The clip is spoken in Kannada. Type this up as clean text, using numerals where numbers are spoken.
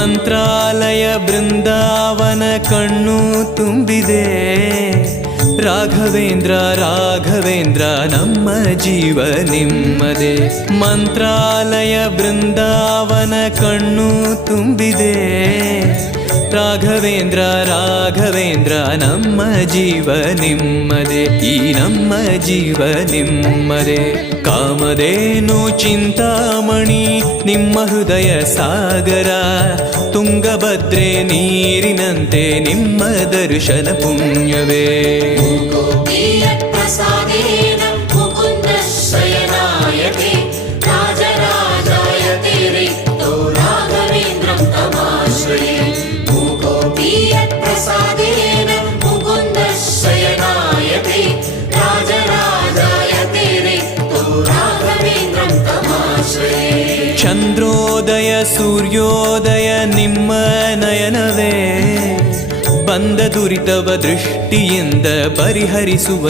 ಮಂತ್ರಾಲಯ ಬೃಂದಾವನ ಕಣ್ಣು ತುಂಬಿದೆ. ರಾಘವೇಂದ್ರ ರಾಘವೇಂದ್ರ ನಮ್ಮ ಜೀವ ನಿಮ್ಮದೇ. ಮಂತ್ರಾಲಯ ಬೃಂದಾವನ ಕಣ್ಣು ತುಂಬಿದೆ. ರಾಘವೇಂದ್ರ ರಾಘವೇಂದ್ರ ನಮ್ಮ ಜೀವ ನಿಮ್ಮದೇ. ಈ ನಮ್ಮ ಜೀವ ನಿಮ್ಮದೇ. ಕಾಮಧೇನು ಚಿಂತಾಮಣಿ ನಿಮ್ಮ ಹೃದಯ ಸಾಗರ. ತುಂಗಭದ್ರೆ ನೀರಿನಂತೆ ನಿಮ್ಮ ದರ್ಶನ ಪುಣ್ಯವೇ. ಚಂದ್ರೋದಯ ಸೂರ್ಯೋದಯ ನಿಮ್ಮ ನಯನವೇ. ಬಂದ ದುರಿತವ ದೃಷ್ಟಿಯಿಂದ ಪರಿಹರಿಸುವ